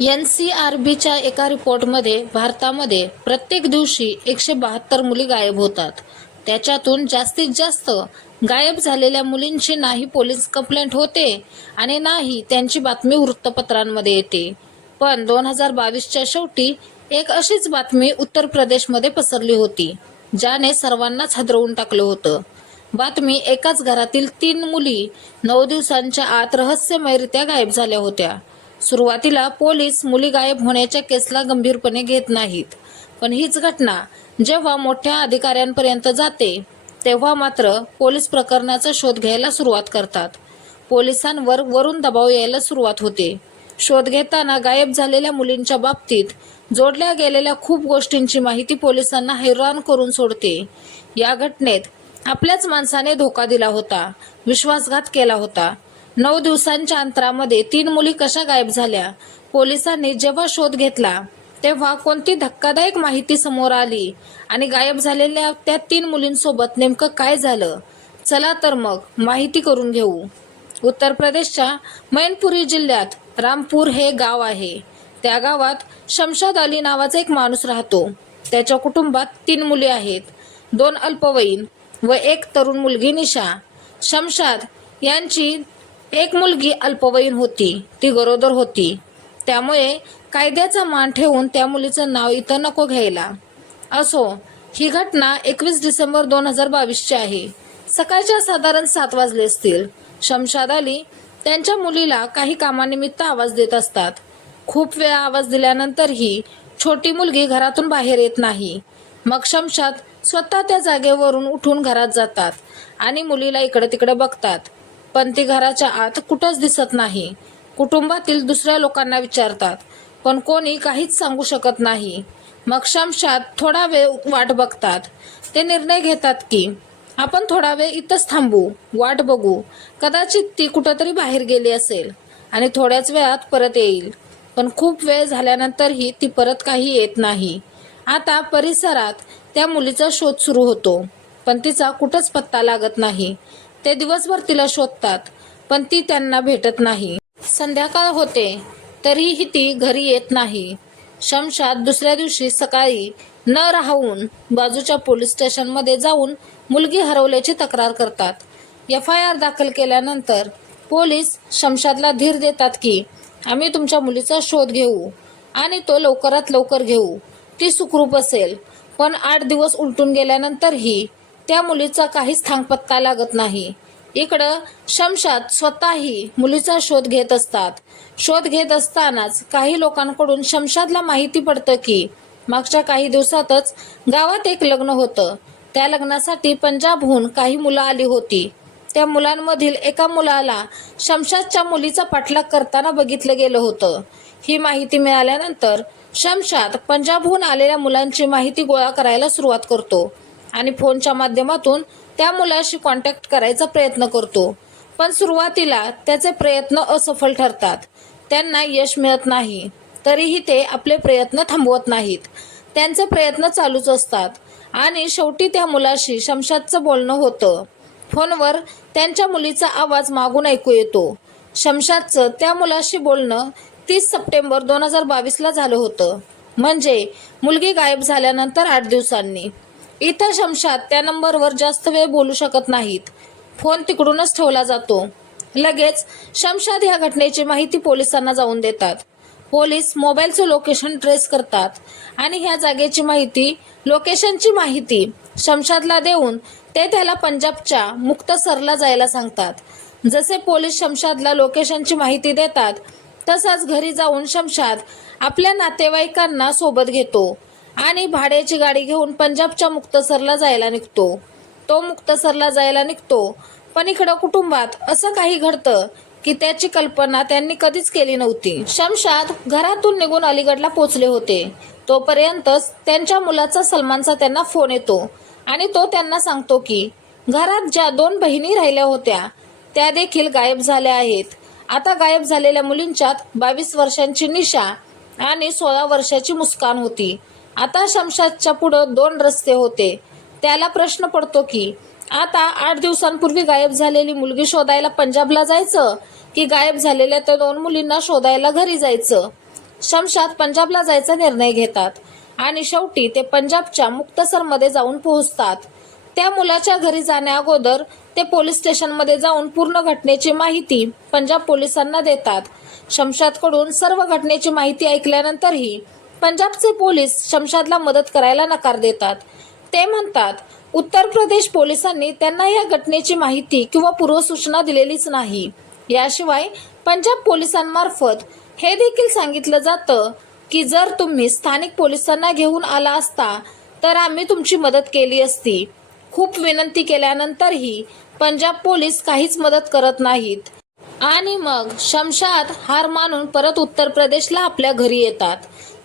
NCRBच्या एका रिपोर्टमध्ये भारतामध्ये प्रत्येक दिवशी 172 मुली गायब होतात. त्याच्यातून जास्तीत जास्त गायब झालेल्या मुलींची नाही पोलीस कंप्लेंट होते आणि नाही त्यांची बातमी वृत्तपत्रांमध्ये येते. पण 2022च्या शेवटी एक अशीच बातमी उत्तर प्रदेशमध्ये पसरली होती, ज्याने सर्वांनाच हादरवून टाकलं होतं. बातमी एकाच घरातील 3 मुली 9 दिवसांच्या आत रहस्यमयरित्या गायब झाल्या होत्या. सुरुवातीला पोलीस मुली गायब होण्याच्या केसला गंभीरपणे घेत नाहीत, पण हीच घटना जेव्हा मोठ्या अधिकाऱ्यांपर्यंत जाते तेव्हा मात्र पोलीस प्रकरणाचा शोध घ्यायला सुरुवात करतात. पोलिसांवर वरून दबाव यायला सुरुवात होते. शोध घेताना गायब झालेल्या मुलींच्या बाबतीत जोडल्या गेलेल्या खूप गोष्टींची माहिती पोलिसांना हैराण करून सोडते. या घटनेत आपल्याच माणसाने धोका दिला होता, विश्वासघात केला होता. 9 दिवसांच्या अंतरामध्ये 3 मुली कशा गायब झाल्या? पोलिसांनी जेव्हा शोध घेतला तेव्हा कोणती धक्कादायक माहिती समोर आली आणि गायब झालेल्या त्या 3 मुलींसोबत नेमकं काय झालं? चला तर मग माहिती करून घेऊ. उत्तर प्रदेशच्या मैनपुरी जिल्ह्यात रामपूर हे गाव आहे. त्या गावात शमशाद अली नावाचा एक माणूस राहतो. त्याच्या कुटुंबात 3 मुली आहेत, 2 अल्पवयीन व 1 तरुण मुलगी निशा. शमशाद यांची एक मुलगी अल्पवयीन होती, ती गरोदर होती. त्यामुळे कायद्याचा मान ठेवून त्या मुलीचं नाव इथं नको घ्यायला. असो, ही घटना 21 डिसेंबर 2022ची आहे. सकाळच्या साधारण 7 वाजले असतील. शमशाद अली त्यांच्या मुलीला काही कामानिमित्त आवाज देत असतात. खूप वेळा आवाज दिल्यानंतरही छोटी मुलगी घरातून बाहेर येत नाही. मग शमशाद स्वतः त्या जागेवरून उठून घरात जातात आणि मुलीला इकडे तिकडे बघतात, पण ती घराच्या आत कुठंच दिसत नाही. कुटुंबातील दुसऱ्या लोकांना विचारतात, पण कोणी काहीच सांगू शकत नाही. मग शमशाद थोडा वेळ वाट बघतात. ते निर्णय घेतात की आपण थोडा वेळ इथंच थांबू, वाट बघू. कदाचित ती कुठंतरी बाहेर गेली असेल आणि थोड्याच वेळात परत येईल. पण खूप वेळ झाल्यानंतरही ती परत काही येत नाही. आता परिसरात त्या मुलीचा शोध सुरू होतो, पण तिचा कुठंच पत्ता लागत नाही. ते दिवसभर तिला शोधतात, पण ती त्यांना भेटत नाही. संध्याकाळ होते तरीही ती घरी येत नाही. शमशाद दुसऱ्या दिवशी सकाळी न राहून बाजूच्या पोलीस स्टेशनमध्ये जाऊन मुलगी हरवल्याची तक्रार करतात. FIR दाखल केल्यानंतर पोलीस शमशादला धीर देतात की आम्ही तुमच्या मुलीचा शोध घेऊ आणि तो लवकरात लवकर घेऊ. ती सुखरूप असेल. पण 8 दिवस उलटून गेल्यानंतरही त्या मुलीचा काहीच थांगपत्ता लागत नाही. इकडं शमशाद स्वतःही मुलीचा शोध घेत असतात. शोध घेत असतानाच काही लोकांकडून शमशादला माहिती पडतं की मागच्या काही दिवसातच गावात एक लग्न होतं. त्या लग्नासाठी पंजाबहून काही मुलं आली होती. त्या मुलांमधील एका मुलाला शमशादच्या मुलीचा पाठलाग करताना बघितलं गेलं होतं. ही माहिती मिळाल्यानंतर शमशाद पंजाबहून आलेल्या मुलांची माहिती गोळा करायला सुरुवात करतो आणि फोनच्या माध्यमातून त्या मुलाशी कॉन्टॅक्ट करायचा प्रयत्न करतो. पण सुरुवातीला त्याचे प्रयत्न असफल ठरतात. त्यांना यश मिळत नाही. तरीही ते आपले प्रयत्न थांबवत नाहीत. त्यांचे प्रयत्न चालूच असतात आणि शेवटी त्या मुलाशी शमशादचं बोलणं होतं. फोनवर त्यांच्या मुलीचा आवाज मागून ऐकू येतो. शमशादचं त्या मुलाशी बोलणं 30 सप्टेंबर 2022ला झालं होतं, म्हणजे मुलगी गायब झाल्यानंतर 8 दिवसांनी. इथं शमशाद त्या नंबरवर जास्त वेळ बोलू शकत नाहीत. फोन तिकडूनच ठेवला जातो. लगेच शमशाद ह्या घटनेची माहिती पोलिसांना जाऊन देतात. पोलीस मोबाईलचं लोकेशन ट्रेस करतात आणि ह्या जागेची माहिती, लोकेशनची माहिती शमशादला देऊन ते त्याला पंजाबच्या मुक्तसरला जायला सांगतात. जसे पोलीस शमशादला लोकेशनची माहिती देतात तसाच घरी जाऊन शमशाद आपल्या नातेवाईकांना सोबत घेतो आणि भाड्याची गाडी घेऊन पंजाबच्या मुक्तसरला जायला निघतो. तो मुक्तसरला जायला निघतो, पण इकडं कुटुंबात असं काही घडतं की त्याची कल्पना त्यांनी कधीच केली नव्हती. शमशाद घरातून निघून अलीगडला पोहोचले होते. तोपर्यंतच त्यांच्या मुलाचा सलमानचा त्यांना फोन येतो आणि तो त्यांना सांगतो की घरात ज्या 2 बहिणी राहिल्या होत्या त्या देखील गायब झाल्या आहेत. आता गायब झालेल्या मुलींच्यात 22 वर्षांची निशा आणि 16 वर्षाची मुस्कान होती. आता शमशादच्या पुढं 2 रस्ते होते. त्याला प्रश्न पडतो की आता 8 दिवसांपूर्वी गायब झालेली मुलगी शोधायला पंजाबला जायचं की गायब झालेल्या त्या 2 मुलींना शोधायला घरी जायचं. शमशाद पंजाबला जायचा निर्णय घेतात आणि शेवटी ते पंजाबच्या मुक्तसरमध्ये जाऊन पोहोचतात. त्या मुलाच्या घरी जाण्या अगोदर ते पोलीस स्टेशनमध्ये जाऊन पूर्ण घटनेची माहिती पंजाब पोलिसांना देतात. शमशादकडून सर्व घटनेची माहिती ऐकल्यानंतरही पंजाबचे पोलीस शमशादला मदत करायला नकार देतात. ते म्हणतात उत्तर प्रदेश पोलिसांनी त्यांना या घटनेची माहिती किंवा पूर्वसूचना दिलेलीच नाही. याशिवाय पंजाब पोलिसांमार्फत हे देखील सांगितलं जातं की जर तुम्ही स्थानिक पोलिसांना घेऊन आला असता तर आम्ही तुमची मदत केली असती. खूप विनंती केल्यानंतरही पंजाब पोलीस काहीच मदत करत नाहीत आणि मग शमशाद हार मानून परत उत्तर प्रदेशला आपल्या घरी येतात.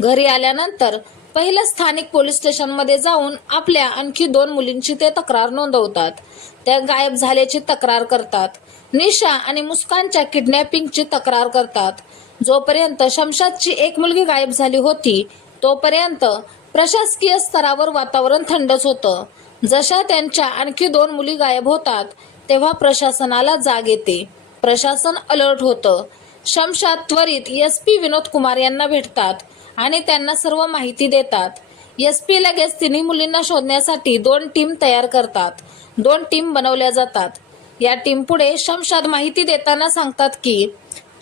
घरी आल्यानंतर पहिलं स्थानिक पोलीस स्टेशनमध्ये जाऊन आपल्या आणखी 2 मुलींची ते तक्रार नोंदवतात. त्या गायब झाल्याची तक्रार करतात. निशा आणि मुस्कानच्या किडनॅपिंगची तक्रार करतात. जोपर्यंत शमशादची एक मुलगी गायब झाली होती तोपर्यंत प्रशासकीय स्तरावर वातावरण थंडच होतं. जशा त्यांच्या आणखी 2 मुली गायब होतात तेव्हा प्रशासनाला जाग येते. प्रशासन अलर्ट होतं. शमशाद त्वरित SP विनोद कुमार यांना भेटतात आणि त्यांना सर्व माहिती देतात. SP लगेच तिन्ही मुलींना शोधण्यासाठी 2 टीम तयार करतात. 2 टीम बनवल्या जातात. या टीम पुढे शमशाद माहिती देताना सांगतात की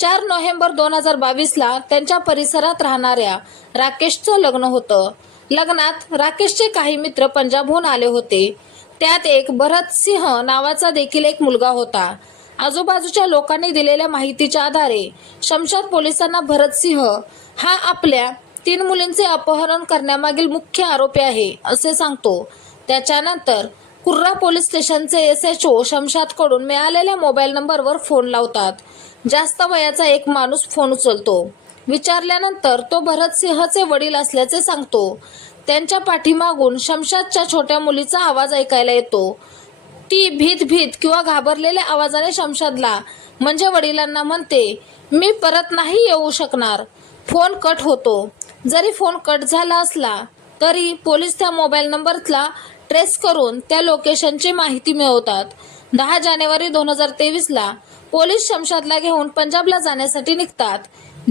4 नोव्हेंबर 2022ला त्यांच्या परिसरात राहणाऱ्या राकेशचं लग्न होतं. लग्नात राकेशचे काही मित्र पंजाबहून आले होते. त्यात एक भरत सिंह नावाचा देखील एक मुलगा होता. आजूबाजूच्या लोकांनी दिलेल्या माहितीच्या आधारे शमशाद पोलिसांना भरत सिंह हा आपल्या 3 मुलींचे अपहरण करण्यामागील मुख्य आरोपी आहे असे सांगतो. त्याच्यानंतर कुर्रा पोलीस स्टेशनचे SHO शमशादकडून मिळालेल्या मोबाईल नंबरवर फोन लावतात. जास्त वयाचा एक माणूस फोन उचलतो. विचारल्यानंतर तो भरत सिंहचे वडील असल्याचे सांगतो. त्यांच्या पाठीमागून शमशादच्या छोट्या मुलीचा आवाज ऐकायला येतो. ती भीत किंवा घाबरलेल्या आवाजाने शमशादला म्हणजे वडिलांना म्हणते, मी परत नाही येऊ शकणार. फोन कट होतो. जरी फोन कट झाला असला तरी पोलीस त्या मोबाईल नंबरला ट्रेस करून त्या लोकेशनची माहिती मिळवतात. 10 जानेवारी 2023ला पोलीस शमशादला घेऊन पंजाबला जाण्यासाठी निघतात.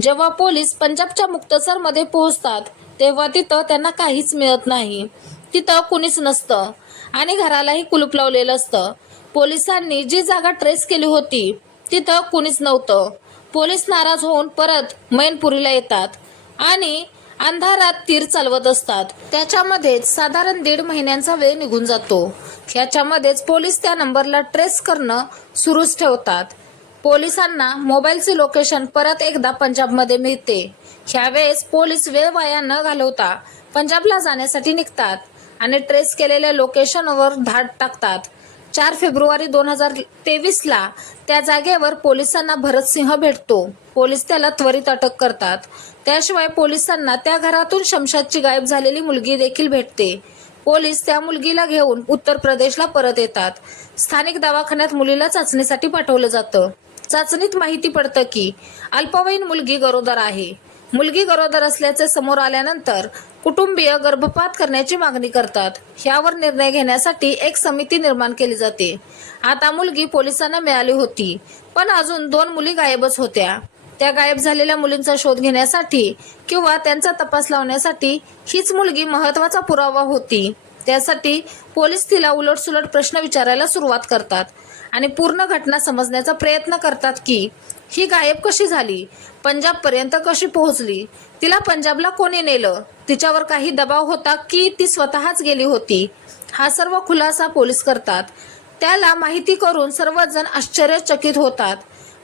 जेव्हा पोलीस पंजाबच्या मुक्तसरमध्ये पोहोचतात तेव्हा तिथं त्यांना काहीच मिळत नाही. तिथं कुणीच नसतं आणि घरालाही कुलूप लावलेलं असतं. पोलिसांनी जी जागा ट्रेस केली होती तिथं कुणीच नव्हतं. पोलीस नाराज होऊन परत मैनपुरीला येतात आणि अंधारात तीर चालवत असतात. त्याच्यामध्येच साधारण 1.5 महिन्यांचा वेळ निघून जातो. ह्याच्यामध्येच पोलीस त्या नंबरला ट्रेस करणं सुरूच ठेवतात. पोलिसांना मोबाईलचे लोकेशन परत एकदा पंजाबमध्ये मिळते. ह्यावेळेस पोलीस वेळ वाया न घालवता पंजाबला जाण्यासाठी निघतात आणि ट्रेस केलेल्या लोकेशनवर धाड टाकतात. 4 फेब्रुवारी 2023ला त्या जागेवर पोलिसांना भरत सिंह भेटतो. पोलीस त्याला त्वरित अटक करतात. त्याशिवाय पोलिसांना त्या घरातून शमशादची गायब झालेली मुलगी देखील भेटते. पोलीस त्या मुलगीला घेऊन उत्तर प्रदेशला परत येतात. स्थानिक दवाखान्यात मुलीला चाचणीसाठी पाठवलं जातं. चाचणीत माहिती पडतं की अल्पवयीन मुलगी गरोदर आहे. मुलगी गरोदर असल्याचे समोर आल्यानंतर कुटुंबीय गर्भपात करण्याची मागणी करतात. ह्यावर निर्णय घेण्यासाठी एक समिती निर्माण केली जाते. आता मुलगी पोलिसांना मिळाली होती पण अजून 2 मुली गायबच होत्या. त्या गायब झालेल्या मुलींचा शोध घेण्यासाठी किंवा त्यांचा तपास लावण्यासाठी हीच मुलगी महत्त्वाचा पुरावा होती. त्यासाठी पोलीस तिला उलटसुलट प्रश्न विचारायला सुरुवात करतात आणि पूर्ण घटना समजण्याचा प्रयत्न करतात की ही गायब कशी झाली, पंजाबपर्यंत कशी पोहोचली, तिला पंजाबला कोणी नेलं, तिच्यावर काही दबाव होता की ती स्वतःच गेली होती. हा सर्व खुलासा पोलीस करतात. त्याला माहिती करून सर्वजण आश्चर्यचकित होतात.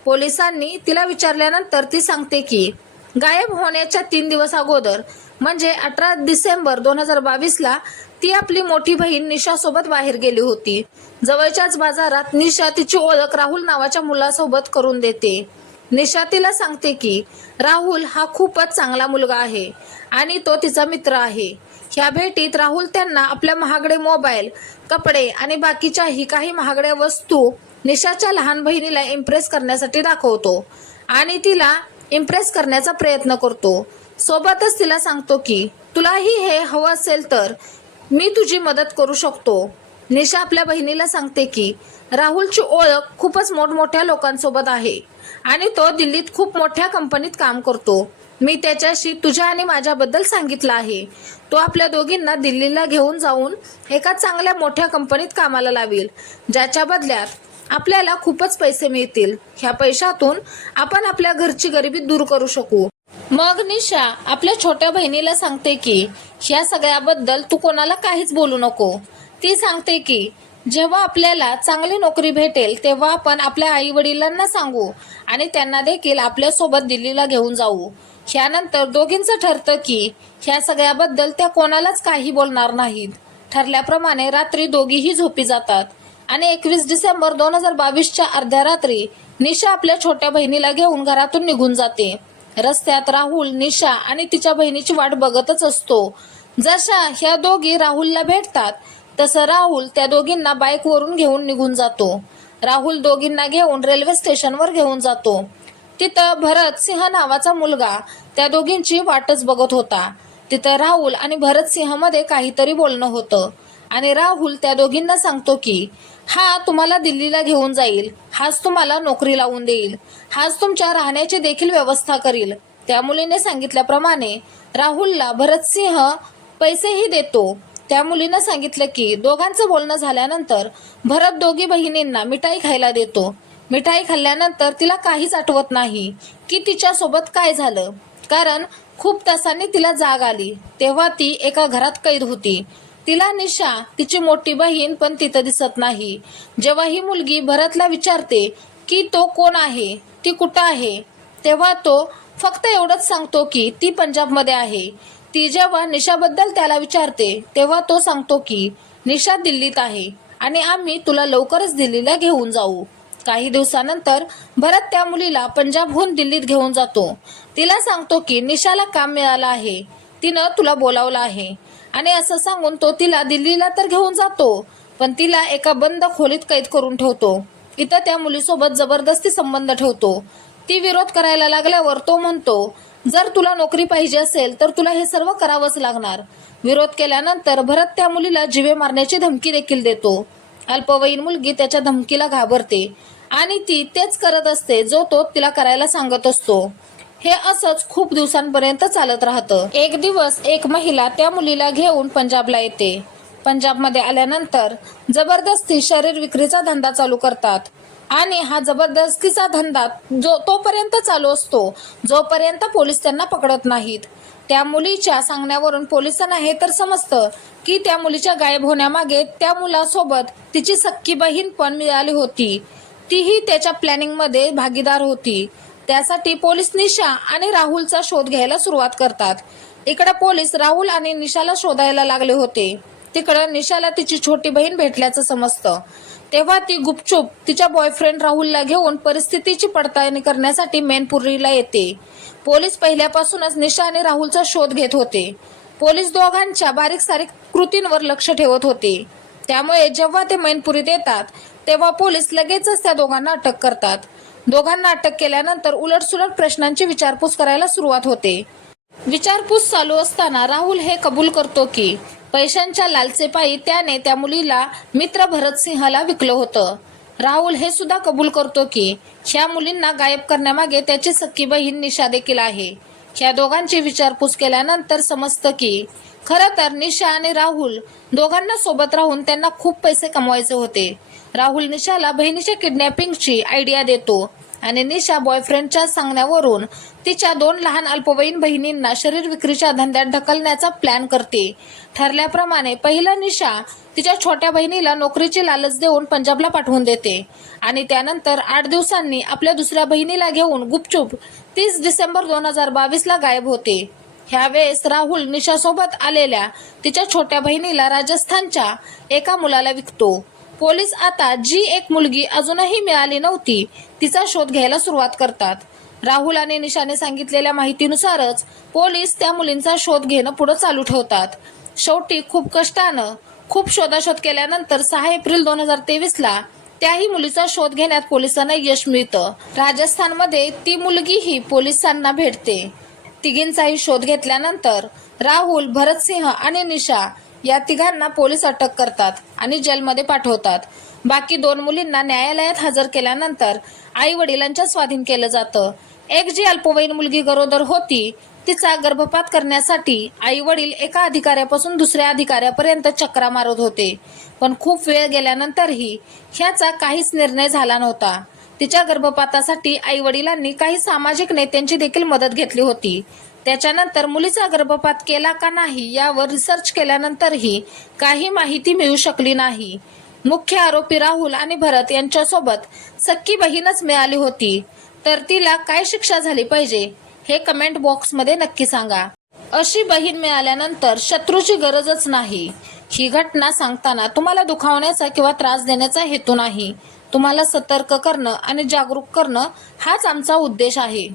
पोलिसांनी तिला विचारल्यानंतर ती सांगते की गायब होण्याच्या 3 दिवस अगोदर म्हणजे 18 डिसेंबर 2022ला ती आपली मोठी बहीण निशा सोबत बाहेर गेली होती. जवळच्याच बाजारात निशा तिची ओळख राहुल नावाच्या मुलासोबत करून देते. निशा तिला सांगते की राहुल हा खूपच चांगला मुलगा आहे आणि तो तिचा मित्र आहे. ह्या भेटीत राहुल त्यांना आपल्या महागडे मोबाईल, कपडे आणि बाकीच्याही काही महागड्या वस्तू निशाच्या लहान बहिणीला इम्प्रेस करण्यासाठी दाखवतो आणि तिला इम्प्रेस करण्याचा प्रयत्न करतो. सोबतच तिला सांगतो की तुलाही हे हवं असेल तर मी तुझी मदत करू शकतो. निशा आपल्या बहिणीला सांगते की राहुलची ओळख खूपच मोठमोठ्या लोकांसोबत आहे आणि तो दिल्लीत खूप मोठ्या कंपनीत काम करतो. मी त्याच्याशी तुझ्या आणि माझ्याबद्दल सांगितलं आहे. तो आपल्या दोघींना दिल्लीला घेऊन जाऊन एका चांगल्या मोठ्या कंपनीत कामाला लावेल, ज्याच्या बदल्यात आपल्याला खूपच पैसे मिळतील. ह्या पैशातून आपण आपल्या घरची गरिबी दूर करू शकू. मग निशा आपल्या छोट्या बहिणीला सांगते की ह्या सगळ्याबद्दल तू कोणाला काहीच बोलू नको. ती सांगते की जेव्हा आपल्याला चांगली नोकरी भेटेल तेव्हा आपण आपल्या आई वडिलांना सांगू आणि त्यांना देखील आपल्यासोबत दिल्लीला घेऊन जाऊ. ह्यानंतर दोघींचं ठरतं की ह्या सगळ्याबद्दल त्या कोणालाच काही बोलणार नाहीत. ठरल्याप्रमाणे रात्री दोघीही झोपी जातात आणि 21 डिसेंबर 2022च्या अर्ध्या रात्री निशा आपल्या छोट्या बहिणीला घेऊन घरातून निघून जाते. रस्त्यात राहुल निशा आणि तिच्या बहिणीची वाट बघतच असतो. जशा ह्या दोघी राहुलला भेटतात तसं राहुल त्या दोघींना बाईकवरून घेऊन निघून जातो. राहुल दोघींना घेऊन रेल्वे स्टेशनवर घेऊन जातो. तिथं भरत सिंह नावाचा मुलगा त्या दोघींची वाटच बघत होता. तिथं राहुल आणि भरत सिंह मध्ये काहीतरी बोलणं होतं आणि राहुल त्या दोघींना सांगतो की हा तुम्हाला दिल्लीला घेऊन जाईल, हाच तुम्हाला नोकरी लावून देईल, हाच तुमच्या राहण्याची देखील व्यवस्था करील. त्या मुलीने सांगितल्याप्रमाणे राहुलला भरत सिंह पैसेही देतो. त्या मुलीनं सांगितलं की दोघांचं बोलणं झाल्यानंतर भरत दोघी बहिणींना मिठाई खायला देतो. मिठाई खाल्ल्यानंतर तिला काहीच आठवत नाही की तिच्यासोबत काय झालं, कारण खूप तासांनी तिला जाग आली. तेव्हा ती एका घरात कैद होती. तिला निशा तिची मोठी बहीण पण तिथं दिसत नाही. जेव्हा ही मुलगी भरतला विचारते की तो कोण आहे, ती कुठं आहे, तेव्हा तो फक्त एवढंच सांगतो की ती पंजाबमध्ये आहे. ती जेव्हा निशाबद्दल त्याला विचारते तेव्हा तो सांगतो की निशा दिल्लीत आहे आणि आम्ही तुला लवकरच दिल्लीला घेऊन जाऊ. काही दिवसानंतर भरत त्या मुलीला पंजाबहून दिल्लीत घेऊन जातो. तिला सांगतो की निशाला काम मिळालं आहे, तिनं तुला बोलावलं आहे आणि असं सांगून तो तिला दिल्लीला तर घेऊन जातो, पण तिला एका बंद खोलीत कैद करून ठेवतो. इथं त्या मुलीसोबत जबरदस्ती संबंध ठेवतो. ती विरोध करायला लागल्यावर तो म्हणतो जर तुला नोकरी पाहिजे असेल तर तुला हे सर्व करावंच लागणार. विरोध केल्यानंतर भरत त्या मुलीला जीवे मारण्याची धमकी देखील देतो. अल्पवयीन मुलगी त्याच्या धमकीला घाबरते आणि ती तेच करत असते जो तो तिला करायला सांगत असतो. हे असंच खूप दिवसांपर्यंत चालत राहतं. एक दिवस एक महिला त्या मुलीला घेऊन पंजाबला येते. पंजाबमध्ये आल्यानंतर जबरदस्ती शरीर विक्रीचा धंदा चालू करतात आणि हा जबरदस्तीचा धंदा तोपर्यंत चालू असतो जोपर्यंत पोलीस त्यांना पकडत नाहीत. त्या मुलीच्या सांगण्यावरून पोलिसांना हे तर समजतं की त्या मुलीच्या गायब होण्यामागे त्या मुलासोबत तिची सख्खी बहीण पण मिळाली होती. तीही त्याच्या प्लॅनिंग मध्ये भागीदार होती. त्यासाठी पोलीस निशा आणि राहुलचा शोध घ्यायला सुरुवात करतात. इकडे पोलीस राहुल आणि निशाला शोधायला लागले होते. तिकडे निशाला तिची छोटी बहीण भेटल्याचं समजतं. तेव्हा ती गुपचूप तिच्या बॉयफ्रेंड राहुलला घेऊन परिस्थितीची पडताळणी करण्यासाठी मैनपुरीला येते. पोलीस पहिल्यापासूनच निशा आणि राहुलचा शोध घेत होते. पोलीस दोघांच्या बारीक सारीक कृतींवर लक्ष ठेवत होते. त्यामुळे जेव्हा ते मैनपुरीत येतात तेव्हा पोलीस लगेचच त्या दोघांना अटक करतात. दोघांना अटक केल्यानंतर उलटसुलट प्रश्नांची विचारपूस करायला सुरुवात होते. विचारपूस चालू असताना राहुल हे कबूल करतो की पैशांच्या लालसेपायी त्याने त्या मुलीला मित्र भरत सिंहला विकलं होतं. राहुल हे सुद्धा कबूल करतो की ह्या मुलींना गायब करण्यामागे त्याची सख्खी बहीण निशा देखील आहे. ह्या दोघांची विचारपूस केल्यानंतर समजतं की खरं तर निशा आणि राहुल दोघांना सोबत राहून त्यांना खूप पैसे कमवायचे होते. राहुल निशाला बहिणीच्या किडनॅपिंगची आयडिया देतो आणि निशा बॉयफ्रेंडच्या सांगण्यावरून तिच्या 2 लहान अल्पवयीन बहिणींना शरीर विक्रीच्या धंद्यात ढकलण्याचा प्लॅन करते. ठरल्याप्रमाणे पहिला निशा तिच्या छोट्या बहिणीला नोकरीची लालच देऊन पंजाबला पाठवून देते आणि त्यानंतर 8 दिवसांनी आपल्या दुसऱ्या बहिणीला घेऊन गुपचूप 30 डिसेंबर 2022ला गायब होते. ह्यावेळेस राहुल निशासोबत आलेल्या तिच्या छोट्या बहिणीला राजस्थानच्या एका मुलाला विकतो. पोलीस आता जी एक मुलगी अजूनही मिळाली नव्हती तिचा शोध घ्यायला सुरुवात करतात. राहुल आणि निशाने सांगितलेल्या माहितीनुसारच पोलीस त्या मुलींचा शोध घेणं पुढे चालू ठेवतात. शेवटी खूप कष्टानं खूप शोधाशोध केल्यानंतर 6 एप्रिल 2023ला त्याही मुलीचा शोध घेण्यात पोलिसांना यश मिळतं. राजस्थानमध्ये ती मुलगीही पोलिसांना भेटते. तिघींचाही शोध घेतल्यानंतर राहुल, भरत सिंह आणि निशा या तिघांना पोलीस अटक करतात आणि जेलमध्ये पाठवतात. बाकी 2 मुलींना न्यायालयात हजर केल्यानंतर आई वडिलांच्या स्वाधीन केलं जातं. एक जी अल्पवयीन मुलगी गरोदर होती तिचा गर्भपात करण्यासाठी आई वडील एका अधिकाऱ्यापासून दुसऱ्या अधिकाऱ्यापर्यंत चक्रा मारत होते, पण खूप वेळ गेल्यानंतरही ह्याचा काहीच निर्णय झाला नव्हता. तिच्या गर्भपातासाठी आई वडिलांनी काही सामाजिक नेत्यांची देखील मदत घेतली होती. त्याच्यानंतर मुलीचा गर्भपात केला का नाही यावर रिसर्च केल्यानंतरही काही माहिती मिळू शकली नाही. मुख्य आरोपी राहुल आणि भरत यांच्यासोबत सख्खी बहीणच मिळाली होती, तर तिला काय शिक्षा झाली पाहिजे हे कमेंट बॉक्समध्ये नक्की सांगा. अशी बहीण मिळाल्यानंतर शत्रूची गरजच नाही. ही घटना सांगताना तुम्हाला दुखावण्याचा किंवा त्रास देण्याचा हेतू नाही. तुम्हाला सतर्क करणं आणि जागरूक करणं हाच आमचा उद्देश आहे.